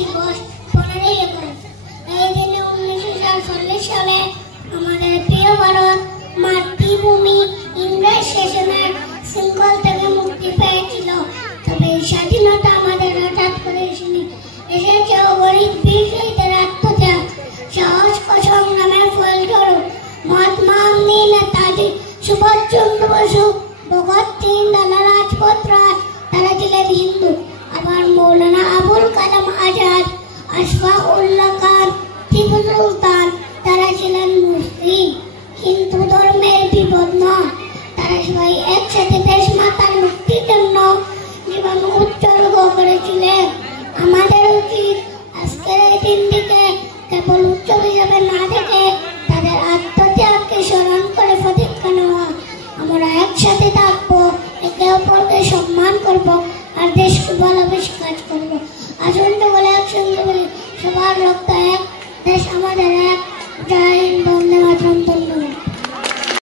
দিবস 15ই আগস্ট। এই দিনে 1947 সালে আমাদের প্রিয় ভারত মাতৃভূমি ইংরেজ শাসনের শৃঙ্খল থেকে মুক্তি পেয়েছিল। তবে এই স্বাধীনতা আমাদের হঠাৎ করে এসেছে গরিব বীর শহীদের আত্মত্যাগ, সাহস ও সংগ্রামের ফলস্বরূপ। মহাত্মা গান্ধী, নেতাজি সুভাষচন্দ্র বসু, ভগৎ সিং, লালা লাজপত রায় তারা ছিলেন হিন্দু। আবার মৌলানা আবুল কালাম আজাদ, আশফাক উল্লাহ খান, টিপু সুলতান তারা ছিলেন মুসলিম। হিন্দু ধর্মের বিপদ নয়, তারা সবাই একসাথে দেশ মাতার মুক্তির জন্য জীবন উৎসর্গ করেছিলেন। আমাদের উচিত আজকের এই দিনটিকে কেবল উৎসব হিসাবে না দেখে তাদের আত্মত্যাগকে স্মরণ করে প্রতিজ্ঞা নেওয়া। আমরা একসাথে থাকবো, একে অপরকে সম্মান করবো আর দেশকে ভালোবেসে কাজ করবো। আসুন তো বলে একসঙ্গে বলি, সবার রক্ত এক, দেশ আমাদের এক। জয়